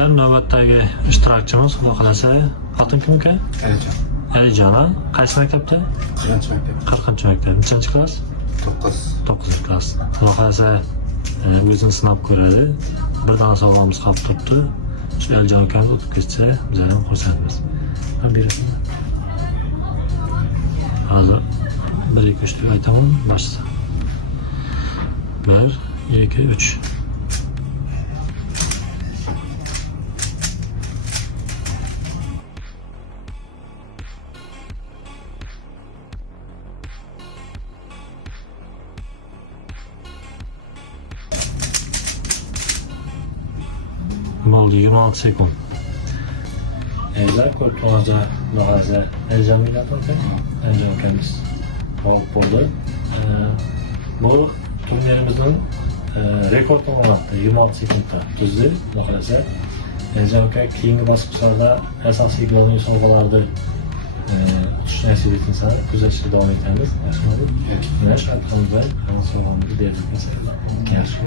Bizlar navbatdagi ishtirokchimiz, xudo xolasa, xotin kim ekan? Alijon. Alijon, ha? Qaysi maktabda? 40-maktab. 40-maktab. Nechanchi klass? 9 klass. Xudo xolasa, o'zini sinab ko'radi. Bir dona savolimiz qolib turibdi. Shu Alijon akamiz o'tib ketsa, bizlar ham xursandmiz. Mana berasan. Hozir 1-2-3 deb aytaman, boshla. 1-2-3. Oldu 26 sekund. Güzel kurtulmaca muhaze. Heyecan bir yapalım. Heyecan kendisi. Tavuk oldu. Bu turnirimizin rekord olarak 26 sekundda tuzdi. Muhaze. Heyecan keyingi bosqichlarda asosiy golli sovg'alarni uchish nasib etsa, kuzatishga davom etamiz. Rahmat. Mana shu sovg'amizni berdik. Yaxshi.